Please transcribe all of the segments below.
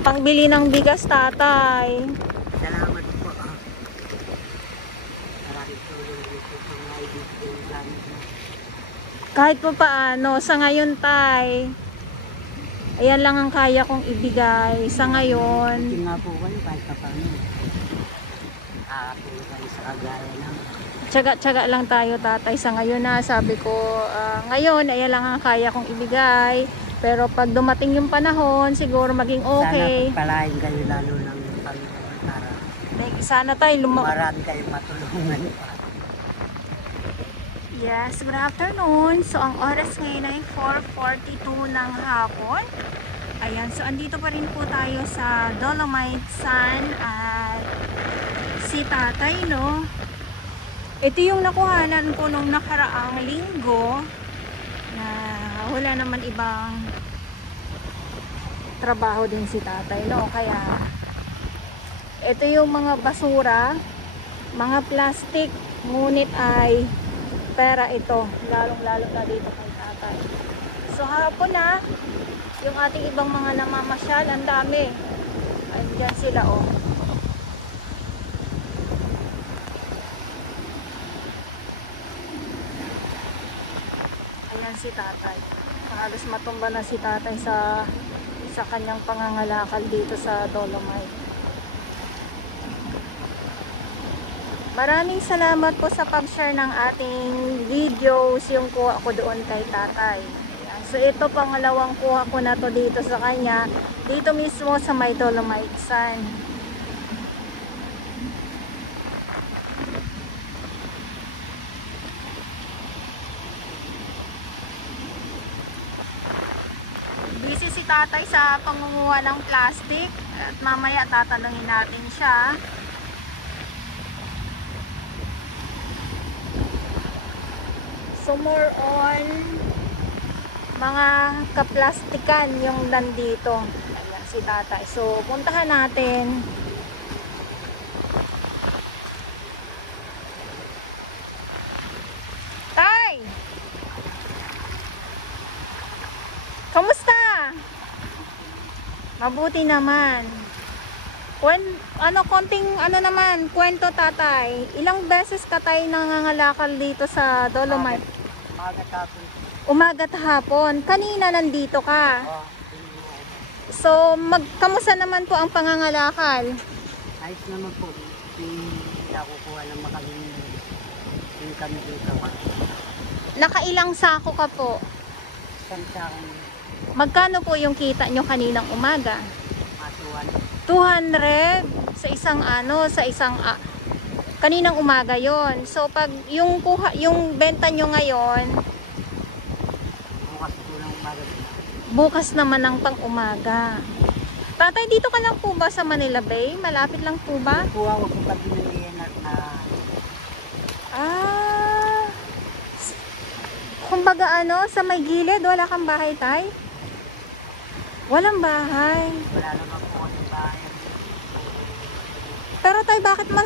Pangbili ng bigas, tatay. Salamat po. Maraming tulong dito sa mga ibigay gamit mo. Kahit pa paano, sa ngayon, tay. Ayan lang ang kaya kong ibigay. Sa ngayon. Buti nga po kayo kahit pa paano. Nakakatulong kayo sa kagaya ng Tsaga-tsaga lang tayo, tatay. Sa ngayon na, sabi ko, ngayon, ayan lang ang kaya kong ibigay. Pero pag dumating yung panahon, siguro maging okay. sana pagpalain kayo lalo ng Panginoon para Sana tayo marami kayong matulungan pa. Yes, good afternoon. So, ang oras ngayon ay 4:42 ng hapon. Ayan, so andito pa rin po tayo sa Dolomite Sun at si tatay, no? Ito yung nakuhanan ko nung nakaraang linggo na wala naman ibang trabaho din si tatay, no? Kaya ito yung mga basura, mga plastic, ngunit ay pera ito, lalong-lalo na dito kay tatay. So hapon na, yung ating ibang mga namamasyal, ang dami. Ayan sila, oh. Ayan si tatay. Halos matumba na si tatay sa kanyang pangangalakal dito sa Dolomite. Maraming salamat po sa pag-share ng ating videos, yung kuha ko doon kay tatay. Ayan. So ito pangalawang kuha ko na to dito sa kanya, dito mismo sa may Dolomite Sun. Busy si tatay sa pangunguha ng plastic at mamaya tatanungin natin siya. So more on mga kaplastikan yung nandito. Ayan si tatay. So puntahan natin. Tay! Kamusta? Mabuti naman. Konting naman, kwento tatay. Ilang beses ka tayo nangangalakal dito sa Dolomite? Umaga tapon. Umaga at hapon. Kanina nandito ka. Oh, So, kamusta naman po ang pangangalakal? ayos naman po. Hindi nakukuha ng makaling income dito. Nakailang sako ka po? Isang sakong Magkano po yung kita nyo kaninang umaga? masuwan. 200 sa isang kaninang umaga yon. So pag yung benta nyo ngayon, Bukas po ng umaga. bukas naman ng pang-umaga. Tatay, dito ka lang po ba sa Manila Bay? Malapit lang po ba? Kuha ko kung pag-inaliyan at Kumbaga sa may gilid, wala kang bahay, tay? Walang bahay. wala naman po kasi bahay. Pero tay,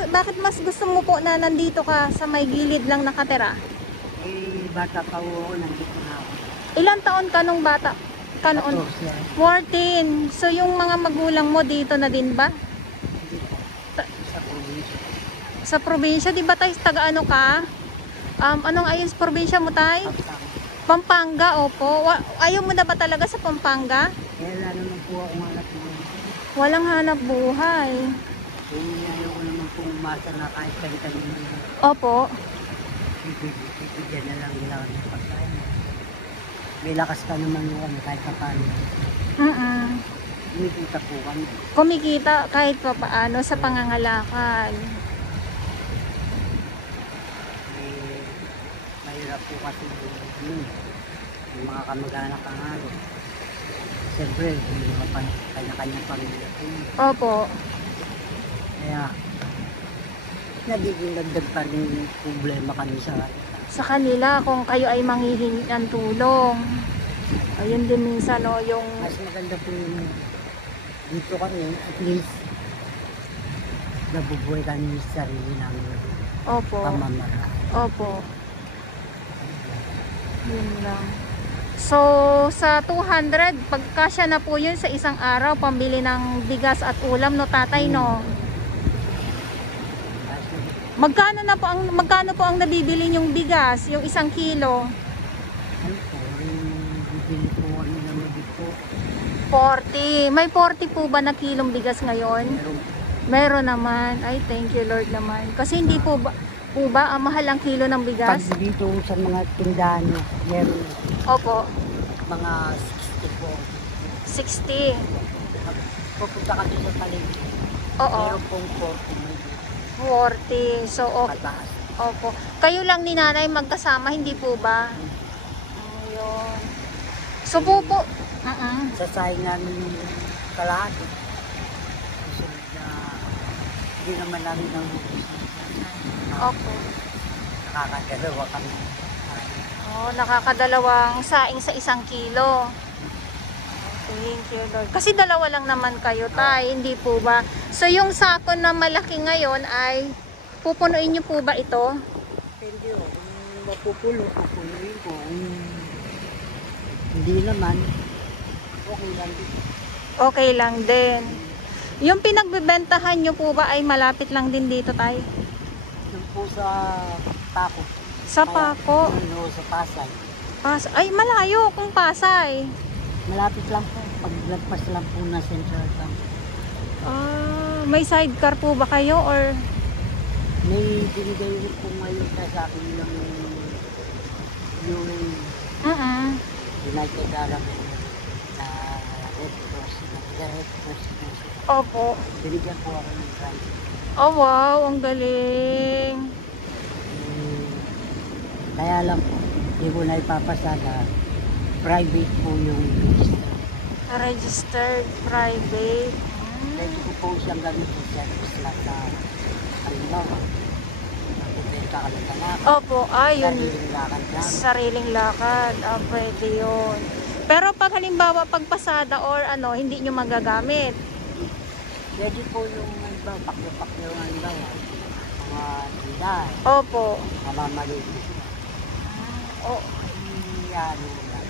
bakit mas gusto mo po na nandito ka sa may gilid lang nakatira? Bata pa ako, nandito na ako. Ilang taon ka nung bata? Ka noon? 14. So yung mga magulang mo dito na din ba? Sa probinsya. Sa probinsya, di ba tayo taga ano ka? Anong ayos probinsya mo tay? Pampanga, opo. Ayaw mo na ba talaga sa Pampanga? Kaya wala naman po ako mga natulong. Walang hanap buhay. Ayaw ko naman po umasa na kahit kalitagin mo na. Opo. Diyan na lang ginawa ng pagkain. May lakas ka naman mo kahit pa paano. Kumikita po kami. Kumikita kahit pa paano sa pangangalakal. Mahirap po kasi yung mga kamag-anak ang halo. Siyempre, yung mga kanya-kanya pamilya po. Opo. Kaya, nagiging dagdag pa rin yung problema kami Sa kanila kung kayo ay manghihingi ng tulong. Ayun din minsan yung mas maganda po yung dito kami, at least nabubuhay kami sa sarili namin opo. pamamaraan. Opo. Yun lang. So, sa 200, pagkasya na po yun sa isang araw, pambili ng bigas at ulam, no tatay, no? Magkano po ang nabibili yung bigas, yung 1 kilo? Ano po, bibili po ano naman dito. 40. May 40 po ba na kilong bigas ngayon? Meron Meron naman. Ay, thank you Lord naman. Kasi hindi po ba ang mahal ang kilo ng pag bigas? dito sa mga tindahan nyo, meron Opo, mga 60 po. 60. Pupunta ka doon sa palengke. Oo, Meron pong 40. 40. So, okay. Mataas. Opo. Kayo lang ni nanay magkasama, hindi po ba? Ayun. So po. Sasayang namin yung kalahati. Susunod na hindi naman namin ang Opo. nakakadalawa kami. Oh, nakakadalawang saing sa 1 kilo. Thank you Lord. Kasi dalawa lang naman kayo, tay, hindi po ba? So yung sako na malaki ngayon ay pupunuin niyo po ba ito? Depende o, kung pupunuin ko. Kung hindi naman, okay lang din. Okay lang din. Yung pinagbebentahan niyo po ba ay malapit lang din dito, tay? Yung po sa Paco. Sa Paco. Ano, sa Pasay. Ay, malayo kung Pasay. Malapit lang po. Paglagpas lang po na Central Bank. May sidecar po ba kayo or May binigay rin po ngayon sa akin yung United Arab na Red Cross. Red Cross. Opo. Binigyan po ako ng grant. Oh wow, ang galing. Kaya lang po, hindi ko na ipapasada. Private po yung register. Registered private. Pwede ko po siyang gamitin sa lang sa halimbawa. Benta ka ng tanak. Opo, ayun. Sariling lakad lang. Sariling lakad. Pwede yun. Pero pag halimbawa pagpasada or ano, hindi nyo magagamit. Pwede po yung halimbawa, pakyo-pakyo halimbawa. Mga tindahan. Opo. Mamamaliit mo siya. Oh. Yan lang.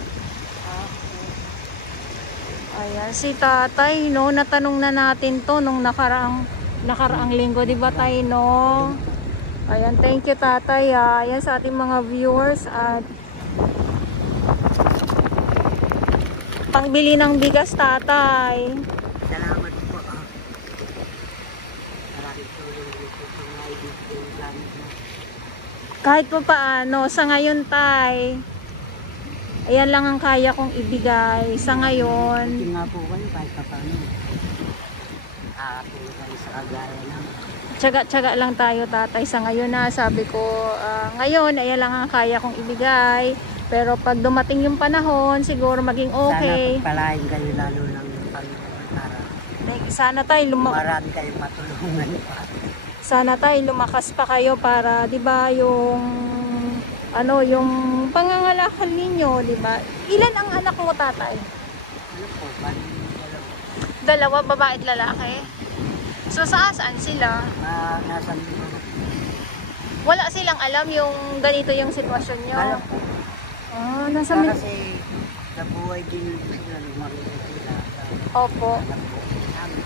Ayan, si tatay, no, natanong na natin to nung nakaraang linggo, di ba tay, no? Ayan, thank you tatay, ayan sa ating mga viewers at pangbili ng bigas tatay. Salamat po. Maraming tulong dito sa mga ibig gamit mo. Kahit pa paano, sa ngayon tay, ayan lang ang kaya kong ibigay sa ngayon. Hindi nga po kayo kahit pa paano. Nakakatulong kayo sa kagaya naman. Tsaga-tsaga lang tayo tatay sa ngayon na sabi ko ngayon ayan lang ang kaya kong ibigay pero pag dumating yung panahon siguro maging okay. Sana pagpalain kayo lalo ng Panginoon para Sana tayo marami kayong matulungan pa. sana tayo lumakas pa kayo para 'di ba yung ano yung pangangalakal ninyo 'di ba? Ilan ang anak mo tatay? Ano po, Dalawa, babae at lalaki. So saan sila? nasa mga Wala silang alam yung ganito yung sitwasyon nyo. alam po. Nasa Kasi sa buhay din sila lumaki sila. Opo. Alam po namin.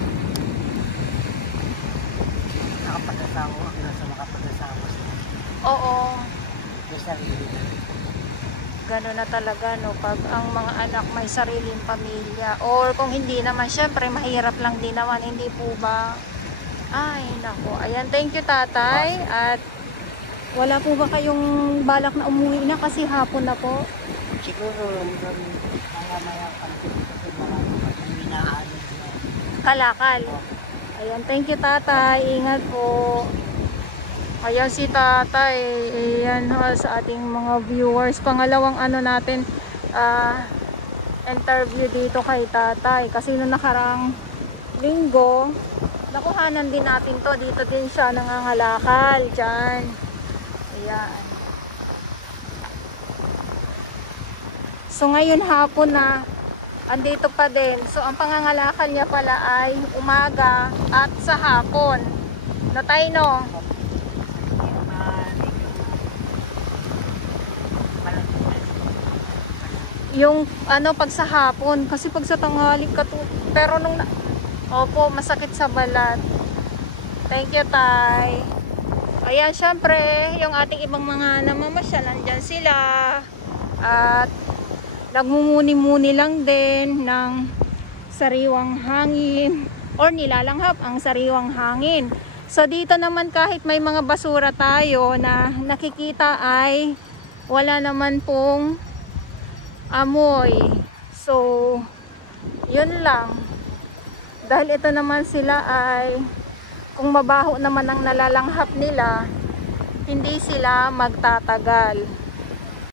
Nakapag-asawa ako nasa makapag-asawa sila. Oo. May sarili na. Gano'n na talaga no pag ang mga anak may sariling pamilya or kung hindi naman syempre mahirap lang din naman, hindi po ba? Ay nako, ayan, thank you tatay at wala po ba kayong balak na umuwi na kasi hapon na po? Siguro maya-maya pa kasi marami pa kung minaanin sila. Kalakal. Ayan, thank you tatay, ingat po. Ayan si tatay, ayan sa ating mga viewers, pangalawang ano natin interview dito kay tatay kasi nung nakarang linggo nakuhanan din natin to, dito din siya nangangalakal dyan. Ayan. So ngayon hapon na andito pa din, so ang pangangalakal niya pala ay umaga at sa hapon na tayo no. yung ano pag sa hapon kasi pag sa tanghali pero opo, masakit sa balat. Thank you, Tay. Ayan, syempre yung ating ibang mga namamasyal, nandyan sila at nagmumuni-muni lang din ng sariwang hangin or nilalanghap ang sariwang hangin. So dito naman kahit may mga basura tayo na nakikita ay wala naman pong amoy. So yun lang. Dahil ito naman sila ay kung mabaho naman ang nalalanghap nila, hindi sila magtatagal.